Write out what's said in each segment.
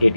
KT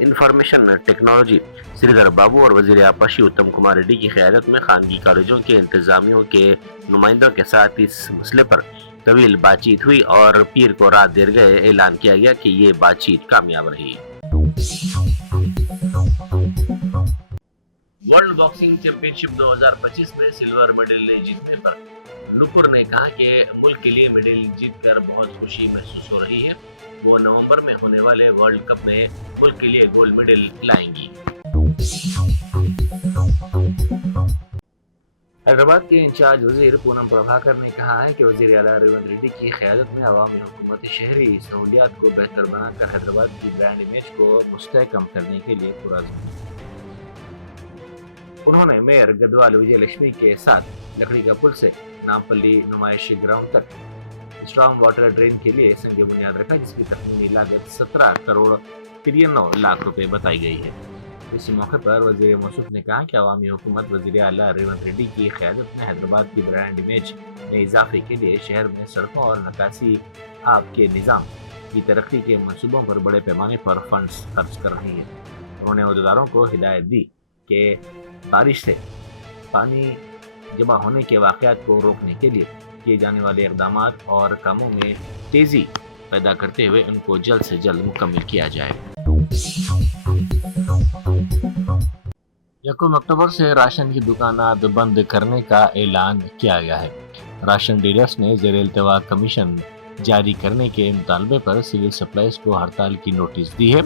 information technology سری دھر بابو اور وزیر آبپاشی اتم کمار ریڈی کی قیادت میں خانگی کالجوں کے انتظامیوں کے نمائندوں کے ساتھ اس مسئلے پر طویل بات چیت ہوئی اور پیر کو رات دیر گئے اعلان کیا گیا کہ یہ بات چیت کامیاب رہی۔ ورلڈ باکسنگ چیمپئن شپ 2025 میں سلور میڈل جیتنے پر نپور نے کہا کہ ملک کے لیے میڈل جیت کر بہت خوشی محسوس ہو رہی ہے۔ وہ نومبر میں ہونے والے ورلڈ کپ میں ملک کے لیے گولڈ میڈل لائیں گی۔ حیدرآباد کے انچارج وزیر پونم پربھاکر نے کہا ہے کہ وزیر اعلیٰ ریونت ریڈی کی قیادت میں عوامی حکومت شہری سہولیات کو بہتر بنا کر حیدرآباد کی برانڈ امیج کو مستحکم کرنے کے لیے پرعزم ہے۔ انہوں نے میئر گدوال وجے لکشمی کے ساتھ لکڑی کا پل سے نامپلی نمائشی گراؤنڈ تک اسٹرانگ واٹر ڈرین کے لیے سنگ بنیاد رکھا، جس کی تخمینی لاگت 17 کروڑ 93 لاکھ روپے بتائی گئی ہے۔ اسی موقع پر وزیر موصوف نے کہا کہ عوامی حکومت وزیر اعلیٰ ریونت ریڈی کی قیادت میں حیدرآباد کی برانڈ امیج میں اضافے کے لیے شہر میں سڑکوں اور نکاسی آب کے نظام کی ترقی کے منصوبوں پر بڑے پیمانے پر فنڈز خرچ کر رہی ہے۔ انہوں نے عہدیداروں کو ہدایت دی کہ بارش سے پانی جمع ہونے کے واقعات کو روکنے کے لیے کیے جانے والے اقدامات اور کاموں میں تیزی پیدا کرتے ہوئے ان کو جلد سے جلد مکمل کیا جائے۔ 1 اکتوبر سے راشن کی دکانات بند کرنے کا اعلان کیا گیا ہے۔ راشن ڈیلرز نے زیر التواء کمیشن جاری کرنے کے مطالبے پر سول سپلائز کو ہڑتال کی نوٹس دی ہے۔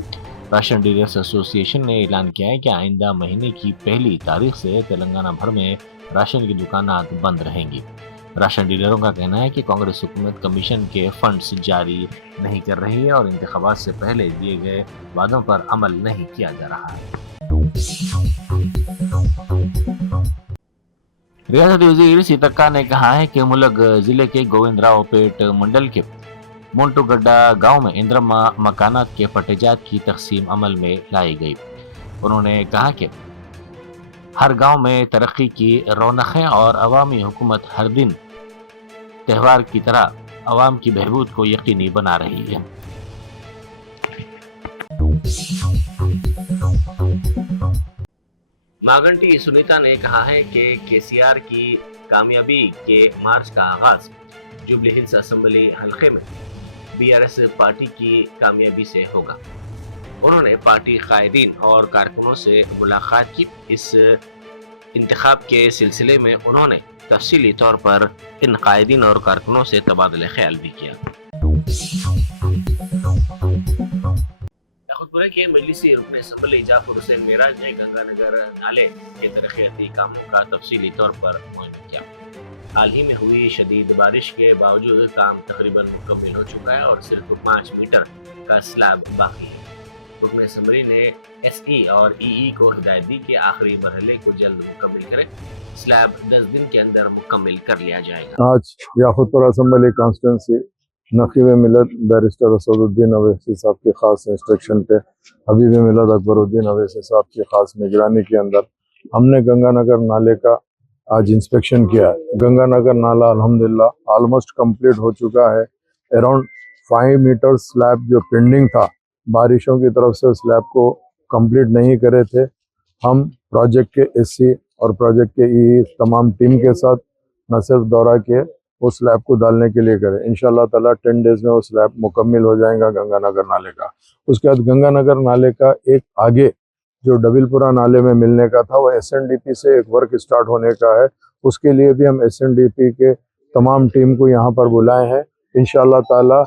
راشن ڈیلرز ایسوسی ایشن نے اعلان کیا ہے کہ آئندہ مہینے کی 1 تاریخ سے تلنگانہ بھر میں راشن کی دکانات بند رہیں گی۔ راشن ڈیلروں کا کہنا ہے کہ کانگریس حکومت کمیشن کے فنڈز جاری نہیں کر رہی ہے اور انتخابات سے پہلے دیے گئے وعدوں پر عمل نہیں کیا جا رہا ہے۔ ریاستی وزیر سیتکا نے کہا ہے کہ ملک ضلع کے گووند راؤ پیٹ منڈل کے مونٹو گڈا گاؤں میں اندرما مکانات کے پٹے جات کی تقسیم عمل میں لائی گئی۔ انہوں نے کہا کہ ہر گاؤں میں ترقی کی رونقیں اور عوامی حکومت ہر دن تہوار کی طرح عوام کی بہبود کو یقینی بنا رہی ہے۔ ماگنٹی سنیتا نے کہا ہے کہ KCR کی کامیابی کے مارچ کا آغاز جوبلی ہلز اسمبلی حلقے میں BRS پارٹی کی کامیابی سے ہوگا۔ انہوں نے پارٹی قائدین اور کارکنوں سے ملاقات کی۔ اس انتخاب کے سلسلے میں انہوں نے تفصیلی طور پر ان قائدین اور کارکنوں سے تبادلہ خیال بھی کیا۔ خودپورہ کے مجلسی رکن اسمبلی جعفر حسین معراج نے گنگا نگر نالے کے ترقیاتی کاموں کا تفصیلی طور پر معائنہ کیا۔ حال ہی میں ہوئی شدید بارش کے باوجود کام تقریباً مکمل ہو چکا ہے اور صرف 5 میٹر کا سلیب باقی ہے۔ رکن اسمبلی نے SE اور EE کو ہدایت دی کہ آخری مرحلے کو جلد مکمل کرے۔ سلیب 10 دن کے اندر مکمل کر لیا جائے گا۔ آج یاقوتپورہ اسمبلی کانسٹیٹنسی نقیب ملت بیرسٹر اسد الدین اویسی صاحب کی خاص انسٹرکشن پہ حبیب ملت اکبر الدین اویسی صاحب کی خاص نگرانی کے اندر ہم نے گنگا نگر نالے کا آج انسپیکشن کیا ہے۔ گنگا نگر نالا الحمدللہ آلموسٹ کمپلیٹ ہو چکا ہے۔ اراؤنڈ 5 میٹر سلیب جو پینڈنگ تھا، بارشوں کی طرف سے سلیب کو کمپلیٹ نہیں کرے تھے، ہم پروجیکٹ کے SC اور پروجیکٹ کے EE تمام ٹیم کے ساتھ نہ صرف دورہ کے وہ سلیب کو ڈالنے کے لیے کرے۔ انشاءاللہ تعالیٰ 10 ڈیز میں وہ سلیب مکمل ہو جائے گا گنگا نگر نالے کا۔ اس کے بعد گنگا نگر نالے کا ایک آگے جو ڈبل پورہ نالے میں ملنے کا تھا، وہ SNDP سے ایک ورک سٹارٹ ہونے کا ہے۔ اس کے لیے بھی ہم SNDP کے تمام ٹیم کو یہاں پر بلائے ہیں۔ انشاءاللہ تعالیٰ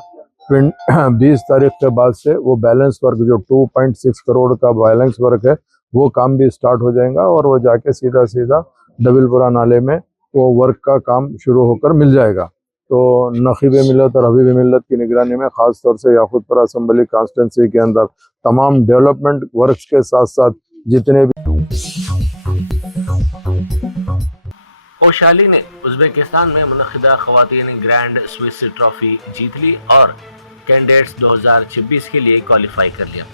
20 تاریخ کے بعد سے وہ بیلنس ورک جو 2.6 کروڑ کا بیلنس ورک ہے وہ کام بھی سٹارٹ ہو جائے گا اور وہ جا کے سیدھا ڈبل پورہ نالے میں وہ ورک کا کام شروع ہو کر مل جائے گا۔ تو نقیب ملت اور حبیب ملت کی نگرانی میں خاص طور سے یاقوتپورہ اسمبلی کانسٹیٹنسی کے اندر تمام ڈیولپمنٹ ورکس کے ساتھ ساتھ جتنے بھی اوشالی نے ازبیکستان میں منعقدہ خواتین گرینڈ سوئس ٹرافی جیت لی اور کینڈیڈیٹس 2026 کے لیے کوالیفائی کر لیا۔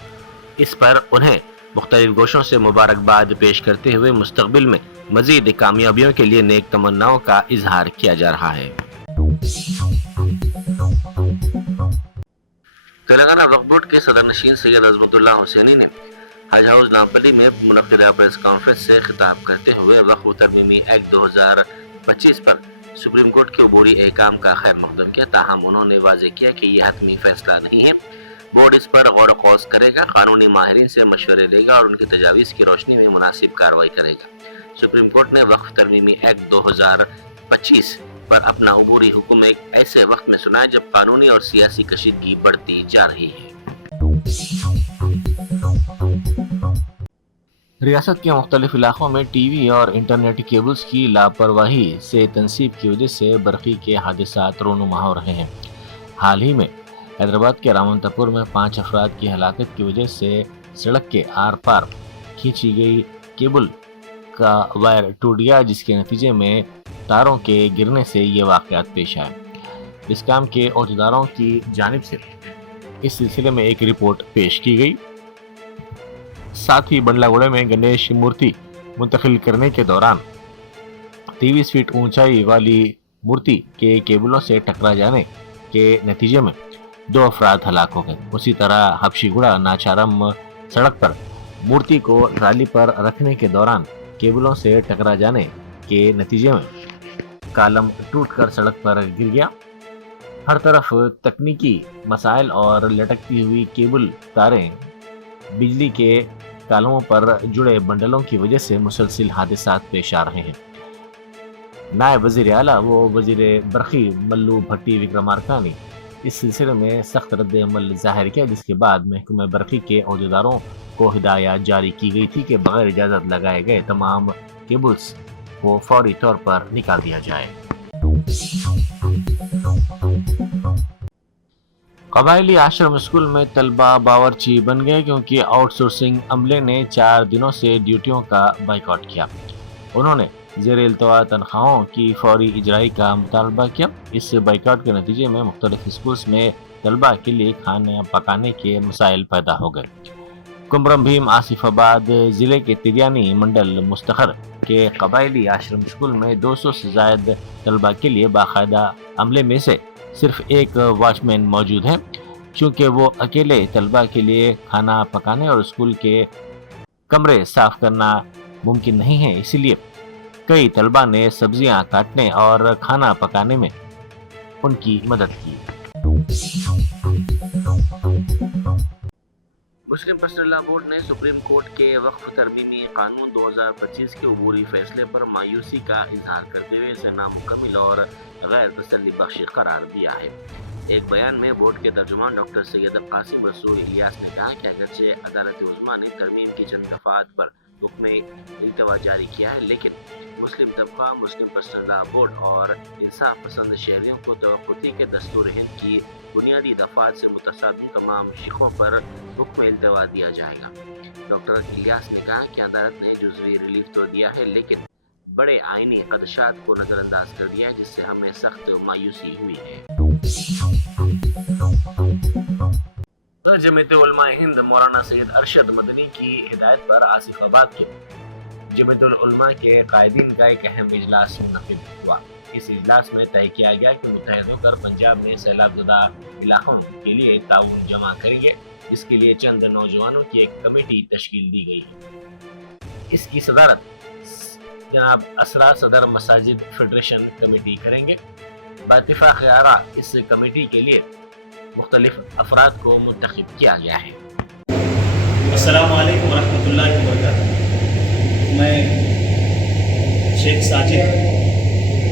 اس پر انہیں مختلف گوشوں سے مبارکباد پیش کرتے ہوئے مستقبل میں مزید کامیابیوں کے لیے نیک تمناؤں کا اظہار کیا جا رہا ہے۔ تلنگانہ وقف بورڈ کے صدر نشین سید عظمت اللہ حسینی نے حج ہاؤس نامپلی میں منعقدہ پریس کانفرنس سے خطاب کرتے ہوئے وقف ترمیمی ایکٹ 2025 پر سپریم کورٹ کے عبوری احکام کا خیر مقدم کیا، تاہم انہوں نے واضح کیا کہ یہ حتمی فیصلہ نہیں ہے، بورڈ اس پر غور و خوض کرے گا، قانونی ماہرین سے مشورے لے گا اور ان کی تجاویز کی روشنی میں مناسب کارروائی کرے گا۔ سپریم کورٹ نے وقف ترمیمی ایکٹ 2025 پر اپنا عبوری حکم ایک ایسے وقت میں سنایا جب قانونی اور سیاسی کشیدگی بڑھتی جا رہی ہے۔ ریاست کے مختلف علاقوں میں ٹی وی اور انٹرنیٹ کیبلز کی لاپرواہی سے تنصیب کی وجہ سے برقی کے حادثات رونما ہو رہے ہیں۔ حال ہی میں حیدرآباد کے رامنتاپور میں 5 افراد کی ہلاکت کی وجہ سے سڑک کے آر پار کھینچی گئی کیبل کا وائر ٹوٹ گیا، جس کے نتیجے میں تاروں کے گرنے سے یہ واقعات پیش آئے۔ اس کام کے عہدیداروں کی جانب سے اس سلسلے میں ایک رپورٹ پیش کی گئی۔ ساتھ ہی بنڈلا گوڑے میں گنیش مورتی منتقل کرنے کے دوران 23 فٹ اونچائی والی مورتی کے کیبلوں سے ٹکرا جانے کے نتیجے میں 2 افراد ہلاک ہو گئے۔ اسی طرح حبشی گڑا ناچارم سڑک پر مورتی کو ٹرالی پر رکھنے کے دوران کیبلوں سے ٹکرا جانے کے نتیجے میں کالم ٹوٹ کر سڑک پر گر گیا۔ ہر طرف تکنیکی مسائل اور لٹکتی ہوئی کیبل تاریں بجلی کے کالموں پر جڑے بنڈلوں کی وجہ سے مسلسل حادثات پیش آ رہے ہیں۔ نائب وزیر اعلیٰ و وزیر برقی ملو بھٹی وکرمارکا نے اس سلسلے میں سخت رد عمل ظاہر کیا، جس کے بعد محکمہ برقی کے عہدیداروں کو ہدایات جاری کی گئی تھی کہ بغیر اجازت لگائے گئے تمام کیبلز کو فوری طور پر نکال دیا جائے۔ قبائلی آشرم اسکول میں طلبہ باورچی بن گئے کیونکہ آؤٹ سورسنگ عملے نے 4 دنوں سے ڈیوٹیوں کا بائیکاٹ کیا۔ انہوں نے زیر التوا تنخواہوں کی فوری اجرائی کا مطالبہ کیا۔ اس بائیکاٹ کے نتیجے میں مختلف اسکولز میں طلبہ کے لیے کھانا پکانے کے مسائل پیدا ہو گئے۔ کمرم بھیم آصف آباد ضلع کے تریانی منڈل مستخر کے قبائلی آشرم اسکول میں 200 سے زائد طلبہ کے لیے باقاعدہ عملے میں سے صرف ایک واچ مین موجود ہے۔ چونکہ وہ اکیلے طلبہ کے لیے کھانا پکانے اور اسکول کے کمرے صاف کرنا ممکن نہیں ہے، اسی لیے کئی طلبہ نے سبزیاں کاٹنے اور کھانا پکانے میں ان کی مدد کی۔ مسلم پرسنل لا بورڈ نے سپریم کورٹ کے وقف ترمیمی قانون 2025 کے عبوری فیصلے پر مایوسی کا اظہار کرتے ہوئے اسے نامکمل اور غیر تسلی بخش قرار دیا ہے۔ ایک بیان میں بورڈ کے ترجمان ڈاکٹر سید قاسم رسول الیاس نے کہا کہ اگرچہ عدالت عظمیٰ نے ترمیم کی چند دفعات پر حکم التوا جاری کیا ہے، لیکن مسلم طبقہ، مسلم پرسنل لا بورڈ اور انصاف پسند شہریوں کو توقع تھی کہ دستور ہند کی بنیادی دفعات سے متصادم تمام شقوں پر حکم التوا دیا جائے گا۔ ڈاکٹر الیاس نے کہا کہ عدالت نے جزوی ریلیف تو دیا ہے، لیکن بڑے آئینی خدشات کو نظر انداز کر دیا ہے، جس سے ہمیں سخت مایوسی ہوئی ہے۔ جمعیت علماء ہند مولانا سید ارشد مدنی کی ہدایت پر آصف آباد کے جمعیت العلماء کے قائدین کا ایک اہم اجلاس منعقد ہوا۔ اس اجلاس میں طے کیا گیا کہ متحد ہو کر پنجاب میں سیلاب زدہ علاقوں کے لیے تعاون جمع کریں گے، جس کے لیے چند نوجوانوں کی ایک کمیٹی تشکیل دی گئی ہے۔ اس کی صدارت جناب اسرا صدر مساجد فیڈریشن کمیٹی کریں گے۔ باتفاق آراء اس کمیٹی کے لیے مختلف افراد کو منتخب کیا گیا ہے۔ السلام علیکم ورحمۃ اللہ وبرکاتہ۔ میں شیخ ساجد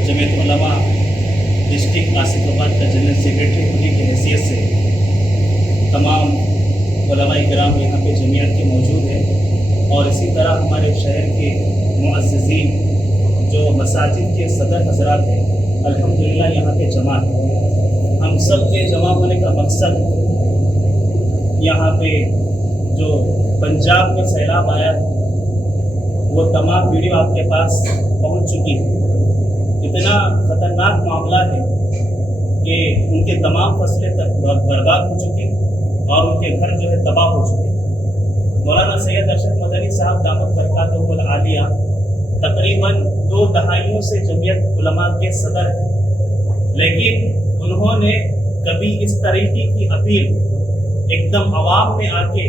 جمعیت علماء ڈسٹرکٹ آصف آباد کا جنرل سیکریٹری ہونے کی حیثیت سے تمام علماء کرام یہاں پہ جمعیت کے موجود ہیں، اور اسی طرح ہمارے شہر کے معززین جو مساجد کے صدر حضرات ہیں الحمدللہ یہاں پہ جمع ہیں۔ ہم سب کے جمع ہونے کا مقصد یہاں پہ جو پنجاب میں سیلاب آیا وہ تمام ویڈیو آپ کے پاس پہنچ چکی ہے۔ اتنا خطرناک معاملہ ہے کہ ان کے تمام فصلیں برباد ہو چکی اور ان کے گھر جو ہے تباہ ہو چکے۔ مولانا سید ارشد مدنی صاحب دامت برکاتہ العالیہ تقریباً 2 دہائیوں سے جمعیت علماء کے صدر ہیں، لیکن انہوں نے کبھی اس طریقے کی اپیل ایک دم عوام میں آ کے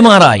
MRI,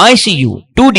ICU, 2D